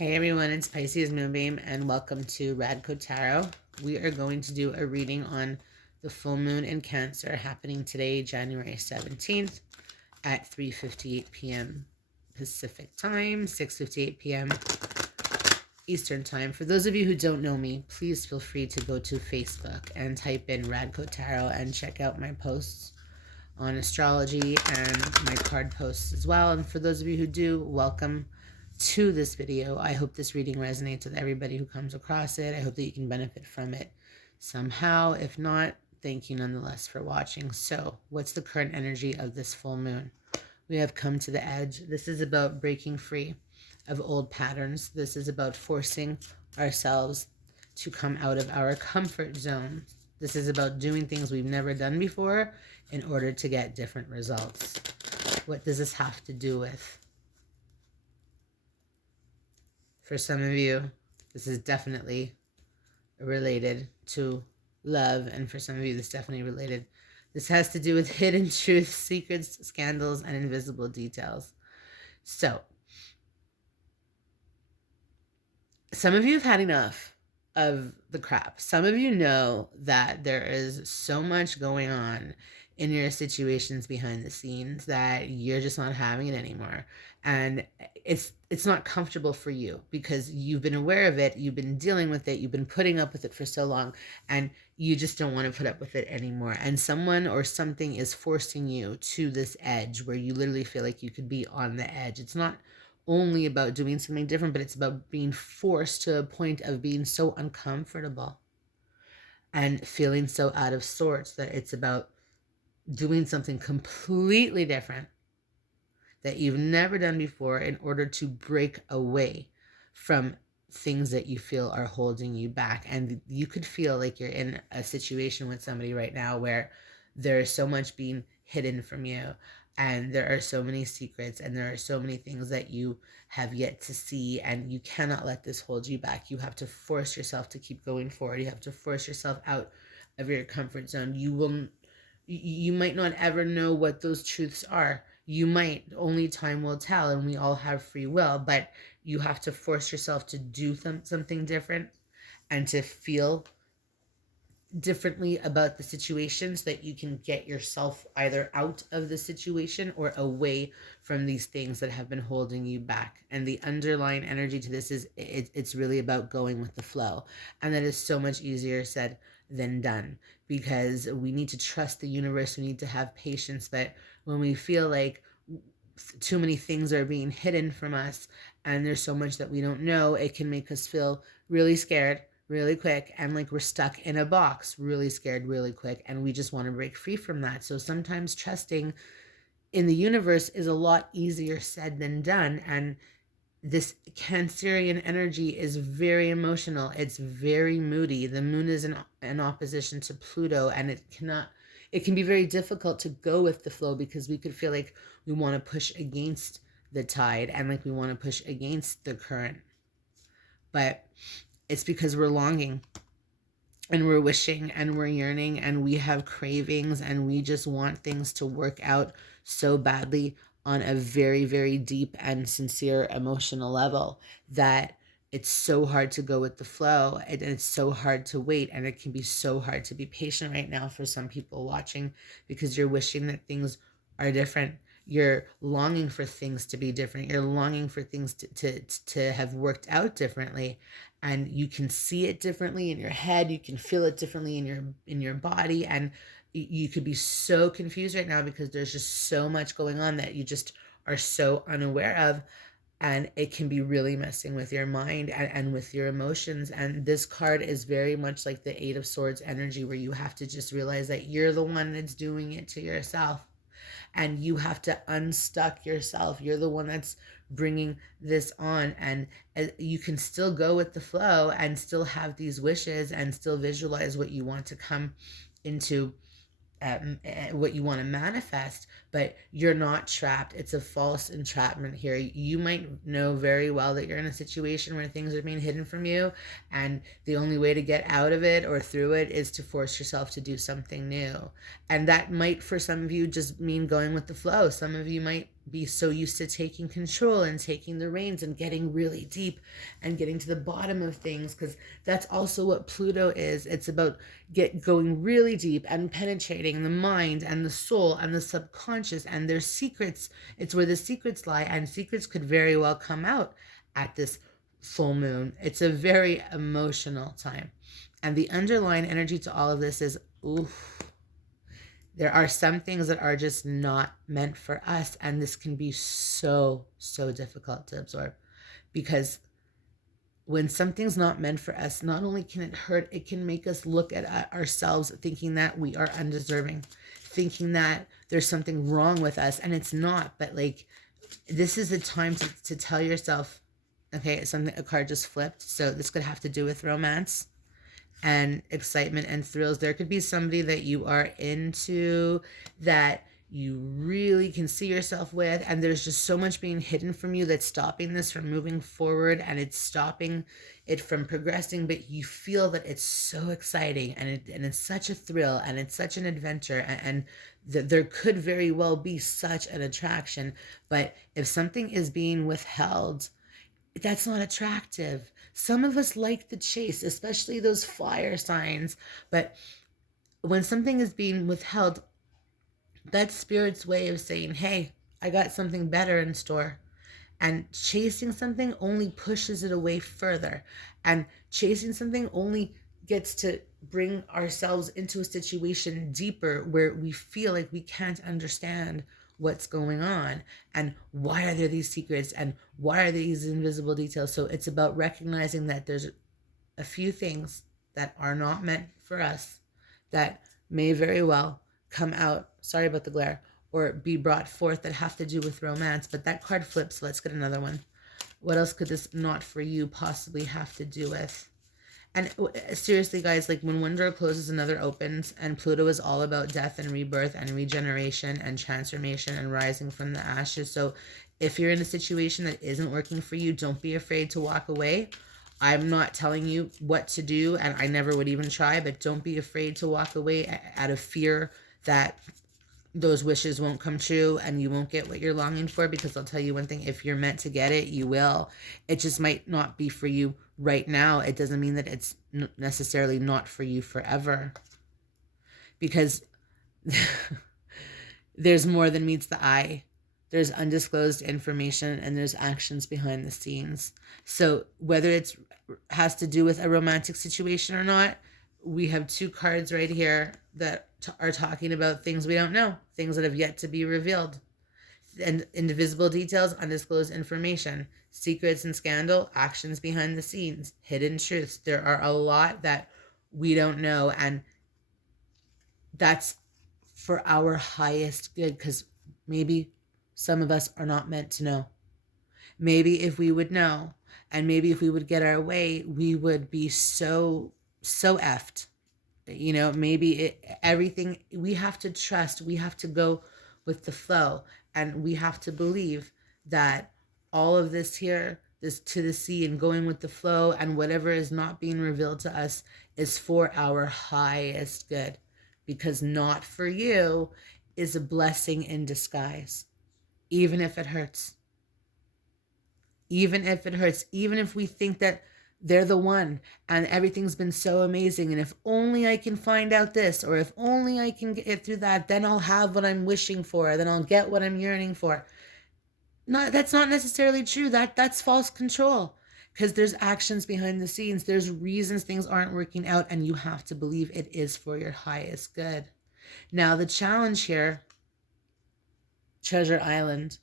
Hey everyone, it's Pisces Moonbeam and welcome to Radko Tarot. We are going to do a reading on the full moon in Cancer happening today, January 17th at 3:58 p.m. Pacific time, 6:58 p.m. Eastern time. For those of you who don't know me, please feel free to go to Facebook and type in Radko Tarot and check out my posts on astrology and my card posts as well. And for those of you who do, welcome to this video. I hope this reading resonates with everybody who comes across it. I hope that you can benefit from it somehow. If not, thank you nonetheless for watching. So what's the current energy of this full moon? We have come to the edge. This is about breaking free of old patterns. This is about forcing ourselves to come out of our comfort zone. This is about doing things we've never done before in order to get different results. What does this have to do with? For some of you, this is definitely related to love, and for some of you, this is definitely related. This has to do with hidden truths, secrets, scandals, and invisible details. So, some of you have had enough of the crap. Some of you know that there is so much going on in your situations behind the scenes that you're just not having it anymore. And it's not comfortable for you because you've been aware of it, you've been dealing with it, you've been putting up with it for so long, and you just don't want to put up with it anymore. And someone or something is forcing you to this edge where you literally feel like you could be on the edge. It's not only about doing something different, but it's about being forced to a point of being so uncomfortable and feeling so out of sorts that it's about doing something completely different that you've never done before in order to break away from things that you feel are holding you back. And you could feel like you're in a situation with somebody right now where there is so much being hidden from you, and there are so many secrets, and there are so many things that you have yet to see, and you cannot let this hold you back. You have to force yourself to keep going forward. You have to force yourself out of your comfort zone. You might not ever know what those truths are. You might, only time will tell, and we all have free will, but you have to force yourself to do something different and to feel differently about the situation so that you can get yourself either out of the situation or away from these things that have been holding you back. And the underlying energy to this is it's really about going with the flow. And that is so much easier said than done, because we need to trust the universe. We need to have patience. But when we feel like too many things are being hidden from us and there's so much that we don't know, it can make us feel really scared really quick, and like we're stuck in a box, really scared really quick, and we just want to break free from that. So sometimes trusting in the universe is a lot easier said than done. And this Cancerian energy is very emotional. It's very moody. The moon is in opposition to Pluto, and it can be very difficult to go with the flow because we could feel like we want to push against the tide and like we want to push against the current. But it's because we're longing and we're wishing and we're yearning and we have cravings and we just want things to work out so badly on a very, very deep and sincere emotional level that it's so hard to go with the flow, and it's so hard to wait, and it can be so hard to be patient right now for some people watching because you're wishing that things are different. You're longing for things to be different. You're longing for things to have worked out differently, and you can see it differently in your head. You can feel it differently in your body, and you could be so confused right now because there's just so much going on that you just are so unaware of, and it can be really messing with your mind and with your emotions. And this card is very much like the Eight of Swords energy, where you have to just realize that you're the one that's doing it to yourself. And you have to unstuck yourself. You're the one that's bringing this on. And you can still go with the flow and still have these wishes and still visualize what you want to come into, what you want to manifest, but you're not trapped. It's a false entrapment here. You might know very well that you're in a situation where things are being hidden from you, and the only way to get out of it or through it is to force yourself to do something new. And that might, for some of you, just mean going with the flow. Some of you might be so used to taking control and taking the reins and getting really deep and getting to the bottom of things, because that's also what Pluto is. It's about going really deep and penetrating the mind and the soul and the subconscious and their secrets. It's where the secrets lie, and secrets could very well come out at this full moon. It's a very emotional time. And the underlying energy to all of this is, oof, there are some things that are just not meant for us. And this can be so, so difficult to absorb, because when something's not meant for us, not only can it hurt, it can make us look at ourselves thinking that we are undeserving, thinking that there's something wrong with us. And it's not, but like, this is the time to tell yourself, okay, a card just flipped. So this could have to do with romance and excitement and thrills. There could be somebody that you are into, that you really can see yourself with, and there's just so much being hidden from you that's stopping this from moving forward, and it's stopping it from progressing, but you feel that it's so exciting, and it's such a thrill, and it's such an adventure, and there could very well be such an attraction. But if something is being withheld, that's not attractive. Some of us like the chase, especially those fire signs. But when something is being withheld, that's spirit's way of saying, hey, I got something better in store. And chasing something only pushes it away further. And chasing something only gets to bring ourselves into a situation deeper where we feel like we can't understand what's going on, and why are there these secrets, and why are these invisible details. So it's about recognizing that there's a few things that are not meant for us that may very well come out, sorry about the glare, or be brought forth, that have to do with romance. But that card flips, so let's get another one. What else could this not for you possibly have to do with? And seriously, guys, like, when one door closes, another opens, and Pluto is all about death and rebirth and regeneration and transformation and rising from the ashes. So if you're in a situation that isn't working for you, don't be afraid to walk away. I'm not telling you what to do, and I never would even try, but don't be afraid to walk away out of fear that those wishes won't come true and you won't get what you're longing for. Because I'll tell you one thing, if you're meant to get it, you will. It just might not be for you right now. It doesn't mean that it's necessarily not for you forever, because there's more than meets the eye. There's undisclosed information, and there's actions behind the scenes. So whether it's has to do with a romantic situation or not, we have two cards right here that are talking about things we don't know, things that have yet to be revealed, and invisible details, undisclosed information, secrets and scandal, actions behind the scenes, hidden truths. There are a lot that we don't know, and that's for our highest good, because maybe some of us are not meant to know. Maybe if we would know, and maybe if we would get our way, we would be so effed. You know, maybe everything, we have to trust, we have to go with the flow, and we have to believe that all of this here, this to the sea and going with the flow, and whatever is not being revealed to us is for our highest good, because not for you is a blessing in disguise, even if it hurts. Even if it hurts, even if we think that they're the one and everything's been so amazing, and if only I can find out this, or if only I can get through that, then I'll have what I'm wishing for, then I'll get what I'm yearning for. That's not necessarily true. That's false control, because there's actions behind the scenes. There's reasons things aren't working out, and you have to believe it is for your highest good. Now the challenge here, Treasure Island.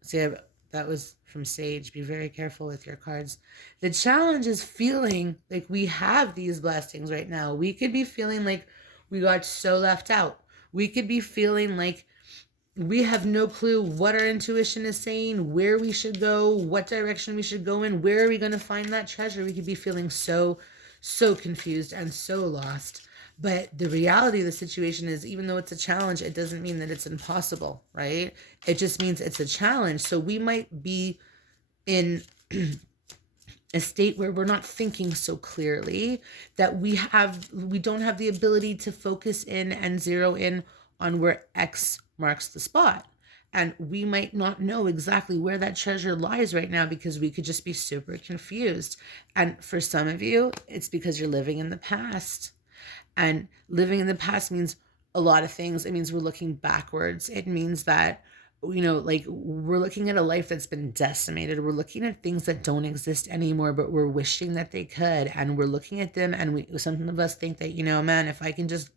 See, that was from Sage. Be very careful with your cards. The challenge is feeling like we have these blessings right now. We could be feeling like we got so left out. We could be feeling like we have no clue what our intuition is saying, where we should go, what direction we should go in, where are we going to find that treasure. We could be feeling so confused and so lost. But the reality of the situation is, even though it's a challenge, it doesn't mean that it's impossible, right? It just means it's a challenge. So we might be in a state where we're not thinking so clearly, that we don't have the ability to focus in and zero in on where X marks the spot. And we might not know exactly where that treasure lies right now because we could just be super confused. And for some of you, it's because you're living in the past. And living in the past means a lot of things. It means we're looking backwards. It means that, like we're looking at a life that's been decimated. We're looking at things that don't exist anymore, but we're wishing that they could. And we're looking at them, and some of us think that, man, if I can just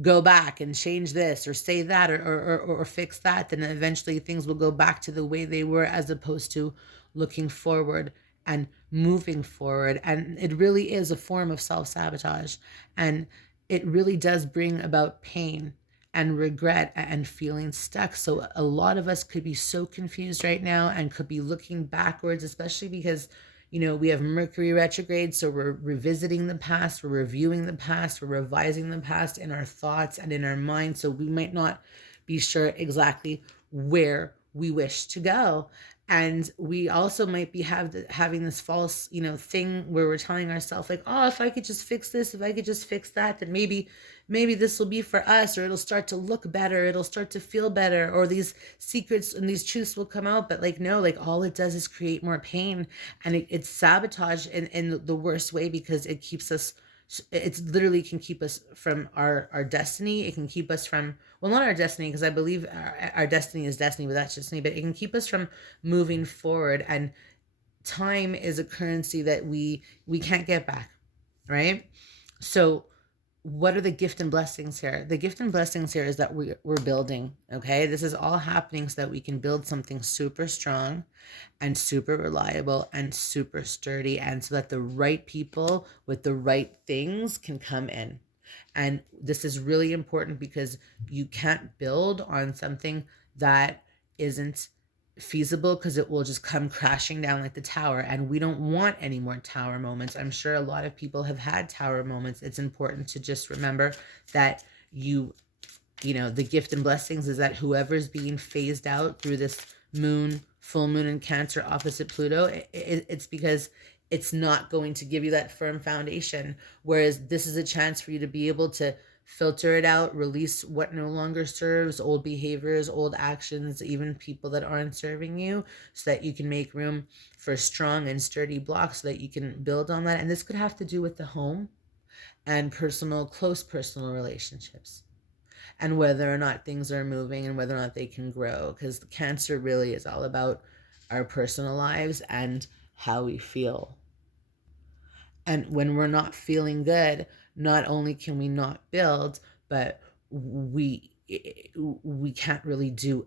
go back and change this or say that or fix that, then eventually things will go back to the way they were, as opposed to looking forward and moving forward. And it really is a form of self-sabotage. And it really does bring about pain and regret and feeling stuck. So a lot of us could be so confused right now and could be looking backwards, especially because we have Mercury retrograde, so we're revisiting the past, we're reviewing the past, we're revising the past in our thoughts and in our mind. So we might not be sure exactly where we wish to go. And we also might be having this false, thing where we're telling ourselves like, oh, if I could just fix this, if I could just fix that, then maybe this will be for us, or it'll start to look better, it'll start to feel better, or these secrets and these truths will come out. But like, no, like all it does is create more pain, and it's sabotage in the worst way, because it literally can keep us from our destiny. It can keep us from, well, not our destiny, because I believe our destiny is destiny, but that's just me. But it can keep us from moving forward. And time is a currency that we can't get back, right? So what are the gift and blessings here? The gift and blessings here is that we're building, okay? This is all happening so that we can build something super strong and super reliable and super sturdy, and so that the right people with the right things can come in. And this is really important, because you can't build on something that isn't feasible, because it will just come crashing down like the tower. And we don't want any more tower moments. I'm sure a lot of people have had tower moments. It's important to just remember that the gift and blessings is that whoever's being phased out through this full moon in Cancer opposite Pluto, it's because it's not going to give you that firm foundation. Whereas this is a chance for you to be able to filter it out, release what no longer serves, old behaviors, old actions, even people that aren't serving you, so that you can make room for strong and sturdy blocks, so that you can build on that. And this could have to do with the home and close personal relationships, and whether or not things are moving and whether or not they can grow, because the Cancer really is all about our personal lives and how we feel. And when we're not feeling good, not only can we not build, but we can't really do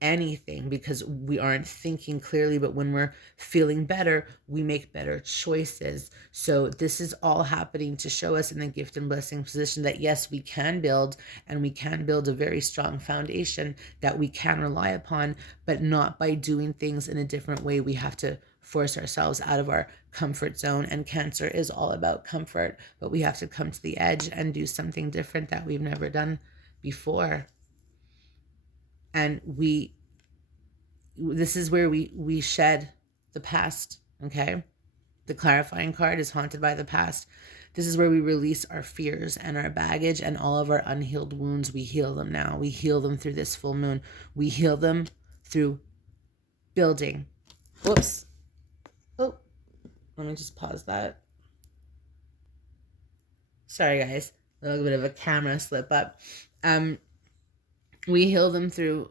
anything, because we aren't thinking clearly. But when we're feeling better, we make better choices. So this is all happening to show us in the gift and blessing position that yes, we can build, and we can build a very strong foundation that we can rely upon, but not by doing things in a different way. We have to force ourselves out of our comfort zone. And Cancer is all about comfort, but we have to come to the edge and do something different that we've never done before. And this is where we shed the past, okay? The clarifying card is haunted by the past. This is where we release our fears and our baggage and all of our unhealed wounds. We heal them now. We heal them through this full moon. We heal them through building. Whoops. Oh, let me just pause that. Sorry, guys. A little bit of a camera slip up. We heal them through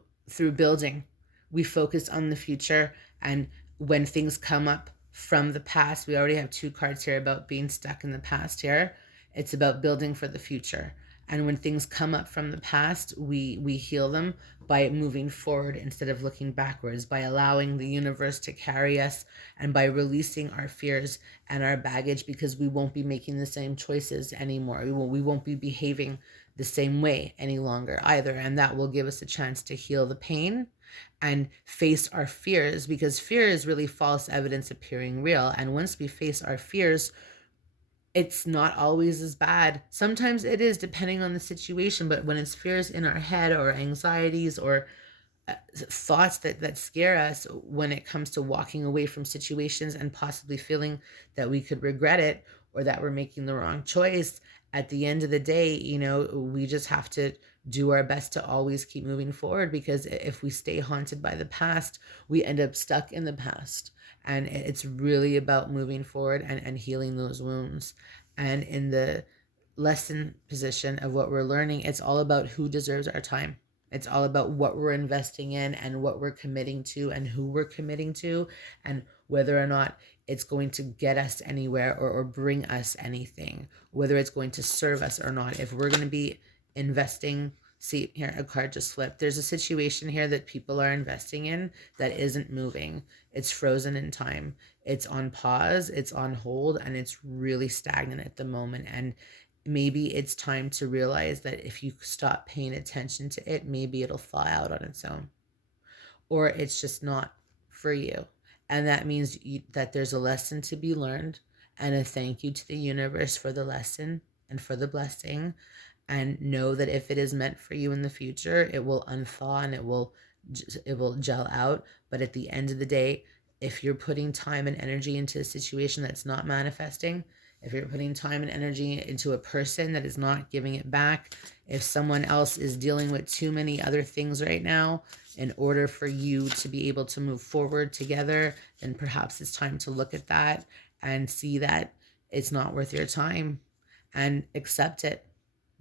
building. We focus on the future, and when things come up from the past, we already have 2 cards here about being stuck in the past here. It's about building for the future. And when things come up from the past, we heal them by moving forward instead of looking backwards, by allowing the universe to carry us, and by releasing our fears and our baggage, because we won't be making the same choices anymore. We won't be behaving the same way any longer either. And that will give us a chance to heal the pain and face our fears, because fear is really false evidence appearing real. And once we face our fears, it's not always as bad. Sometimes it is, depending on the situation. But when it's fears in our head, or anxieties, or thoughts that scare us, when it comes to walking away from situations and possibly feeling that we could regret it, or that we're making the wrong choice, at the end of the day, we just have to do our best to always keep moving forward, because if we stay haunted by the past, we end up stuck in the past. And it's really about moving forward and healing those wounds. And in the lesson position of what we're learning, it's all about who deserves our time. It's all about what we're investing in and what we're committing to and who we're committing to, and whether or not it's going to get us anywhere or bring us anything, whether it's going to serve us or not. If we're going to be investing, see here, a card just flipped. There's a situation here that people are investing in that isn't moving. It's frozen in time. It's on pause, it's on hold, and it's really stagnant at the moment. And maybe it's time to realize that if you stop paying attention to it, maybe it'll thaw out on its own, or it's just not for you. And that means that there's a lesson to be learned, and a thank you to the universe for the lesson and for the blessing. And know that if it is meant for you in the future, it will unthaw and it will gel out. But at the end of the day, if you're putting time and energy into a situation that's not manifesting, if you're putting time and energy into a person that is not giving it back, if someone else is dealing with too many other things right now in order for you to be able to move forward together, then perhaps it's time to look at that and see that it's not worth your time and accept it.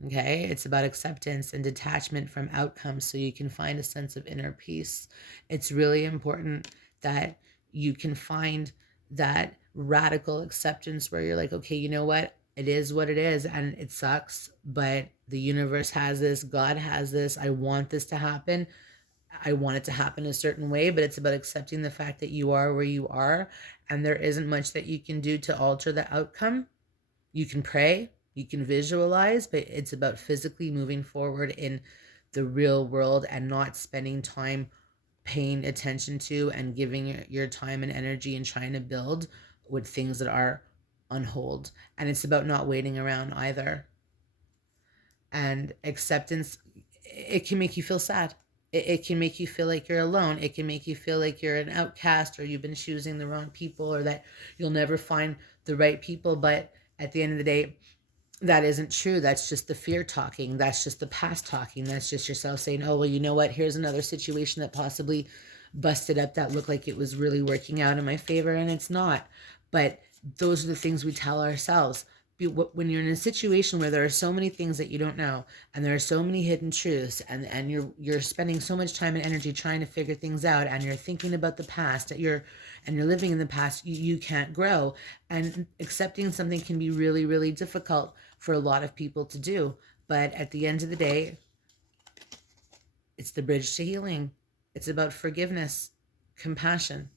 Okay, it's about acceptance and detachment from outcomes so you can find a sense of inner peace. It's really important that you can find that radical acceptance where you're like, okay, you know what? It is what it is and it sucks, but the universe has this, God has this. I want this to happen. I want it to happen a certain way, but it's about accepting the fact that you are where you are and there isn't much that you can do to alter the outcome. You can pray, you can visualize, but it's about physically moving forward in the real world and not spending time paying attention to and giving your time and energy and trying to build with things that are on hold. And it's about not waiting around either. And acceptance, it can make you feel sad. It can make you feel like you're alone. It can make you feel like you're an outcast, or you've been choosing the wrong people, or that you'll never find the right people. But at the end of the day, that isn't true. That's just the fear talking. That's just the past talking. That's just yourself saying, oh, well, you know what? Here's another situation that possibly busted up that looked like it was really working out in my favor, and it's not. But those are the things we tell ourselves. When you're in a situation where there are so many things that you don't know, and there are so many hidden truths, and you're spending so much time and energy trying to figure things out, and you're thinking about the past, and you're living in the past, you can't grow. And accepting something can be really, really difficult for a lot of people to do. But at the end of the day, it's the bridge to healing. It's about forgiveness, compassion,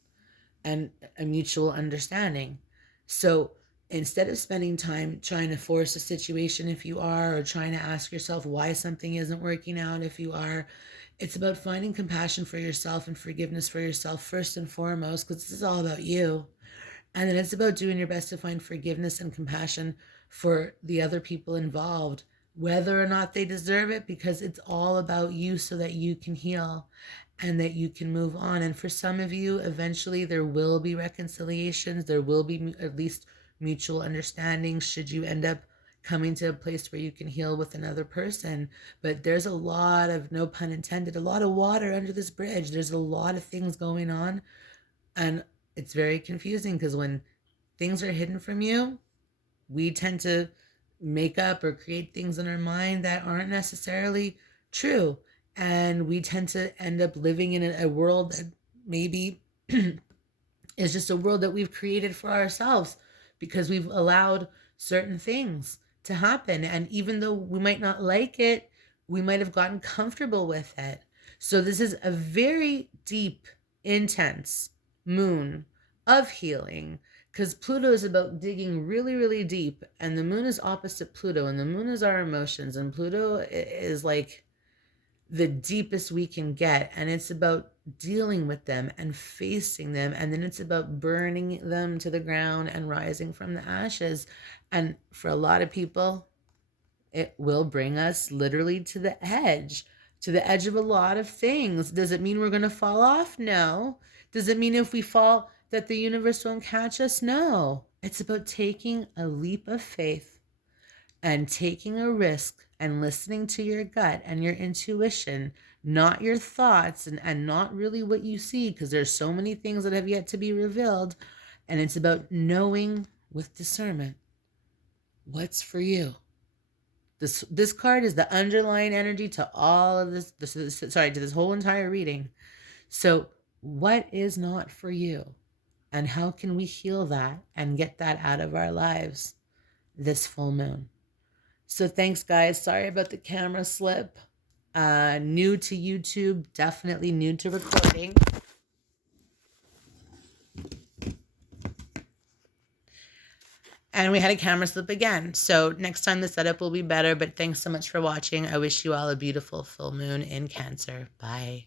and a mutual understanding. So instead of spending time trying to force a situation if you are, or trying to ask yourself why something isn't working out if you are, it's about finding compassion for yourself and forgiveness for yourself first and foremost, because this is all about you. And then it's about doing your best to find forgiveness and compassion for the other people involved, whether or not they deserve it, because it's all about you so that you can heal and that you can move on. And for some of you, eventually there will be reconciliations. There will be at least mutual understanding should you end up coming to a place where you can heal with another person. But there's a lot of, no pun intended, a lot of water under this bridge. There's a lot of things going on. And it's very confusing because when things are hidden from you, we tend to make up or create things in our mind that aren't necessarily true. And we tend to end up living in a world that maybe is just a world that we've created for ourselves because we've allowed certain things to happen. And even though we might not like it, we might have gotten comfortable with it. So this is a very deep, intense moon of healing, because Pluto is about digging really, really deep, and the moon is opposite Pluto, and the moon is our emotions, and Pluto is like the deepest we can get, and it's about dealing with them and facing them, and then it's about burning them to the ground and rising from the ashes. And for a lot of people, it will bring us literally to the edge of a lot of things. Does it mean we're going to fall off? No. Does it mean if we fall that the universe won't catch us? No. It's about taking a leap of faith and taking a risk and listening to your gut and your intuition, not your thoughts and not really what you see, because there's so many things that have yet to be revealed. And it's about knowing with discernment what's for you. This card is the underlying energy to all of this to this whole entire reading. So what is not for you? And how can we heal that and get that out of our lives this full moon? So thanks, guys. Sorry about the camera slip. New to YouTube, definitely new to recording. And we had a camera slip again. So next time the setup will be better. But thanks so much for watching. I wish you all a beautiful full moon in Cancer. Bye.